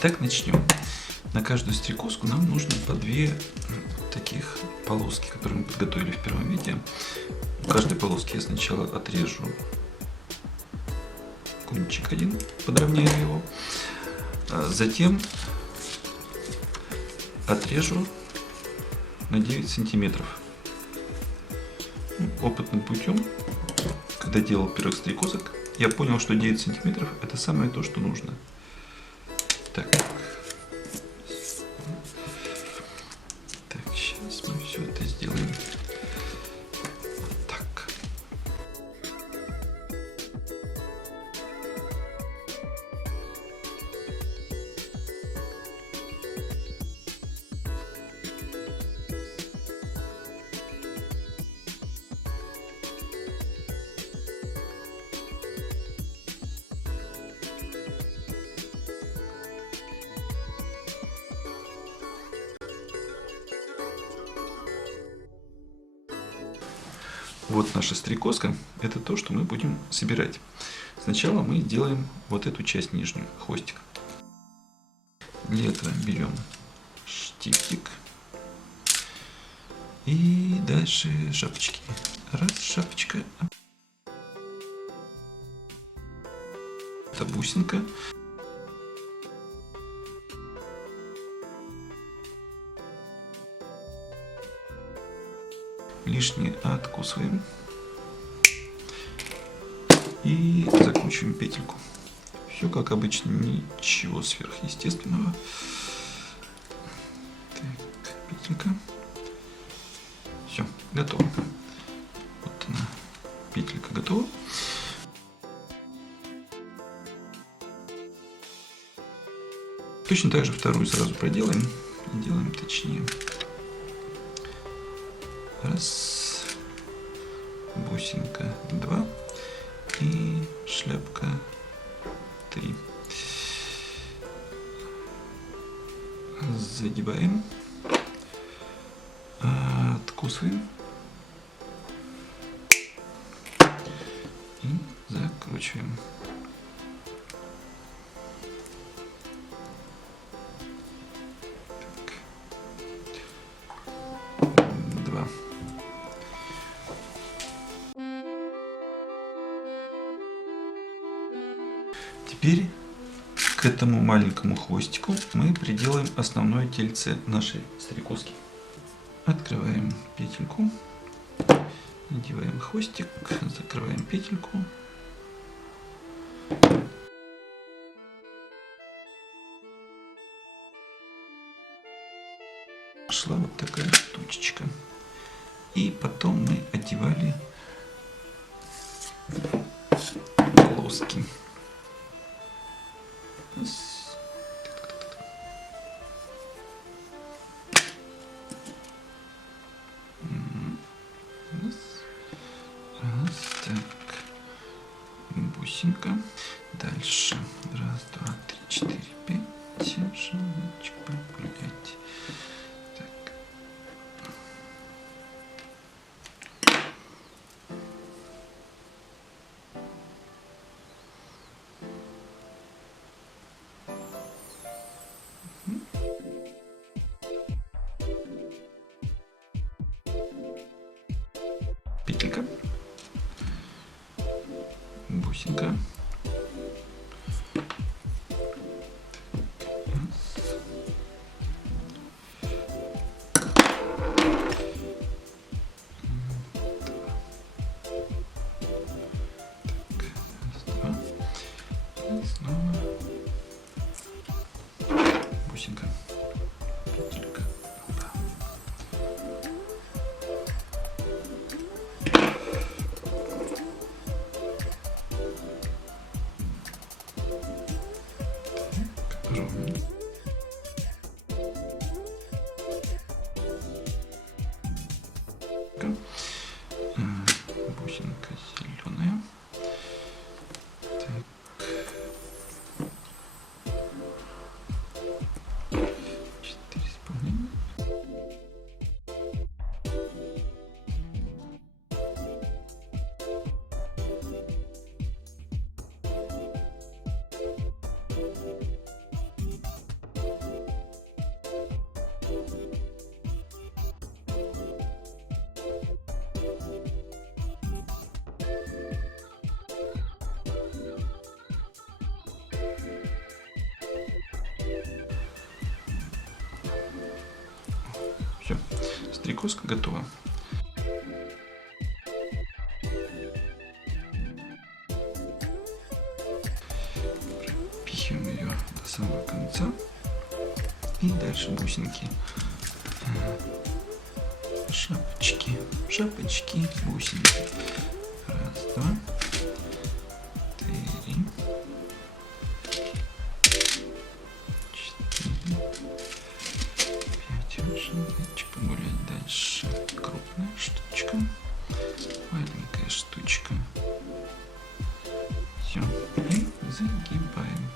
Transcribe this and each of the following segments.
Итак, начнем. На каждую стрекозку нам нужно по 2 таких полоски, которые мы подготовили в первом видео. У каждой полоски я сначала отрежу кончик один, подровняю его, затем отрежу на 9 сантиметров. Опытным путем, когда делал первых стрекозок, я понял, что 9 сантиметров это самое то, что нужно. Так, сейчас мы все это сделаем. Так. Вот наша стрекозка, это то, что мы будем собирать. Сначала мы делаем вот эту часть нижнюю, хвостик. Для этого берем штифтик и дальше шапочки. Раз, шапочка. Это бусинка. Лишнее откусываем и закручиваем петельку. Все как обычно, ничего сверхъестественного. Так, петелька. Все, готово. Вот она, петелька готова. Точно так же вторую сразу проделаем. Делаем точнее. Раз, бусинка 2 и шляпка 3. Задеваем, откусываем и закручиваем. Теперь к этому маленькому хвостику мы приделаем основное тельце нашей стрекозки. Открываем петельку, надеваем хвостик, закрываем петельку. Шла вот такая штучечка. И потом мы одевали полоски. Раз, так, бусинка. Дальше. Раз, два, три, четыре, пять. Желудочек погулять. Так. Петелька, бусинка, и снова бусинка, петелька. Все, стрекозка готова. Пропихиваем ее до самого конца. И дальше бусинки. Шапочки, бусинки. Раз, два, три, 4, 5. Давайте погулять дальше. Крупная штучка, маленькая штучка. Все, и загибаем.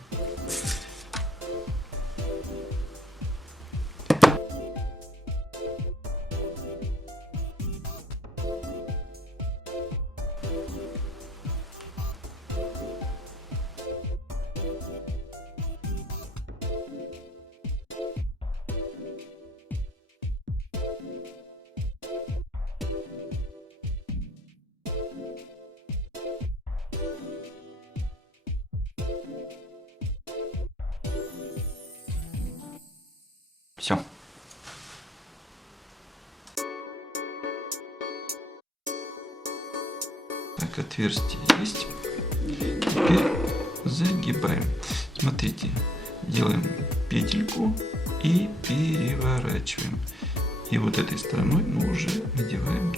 Все. Так, отверстие есть. Теперь загибаем. Смотрите, делаем петельку и переворачиваем. И вот этой стороной мы уже надеваем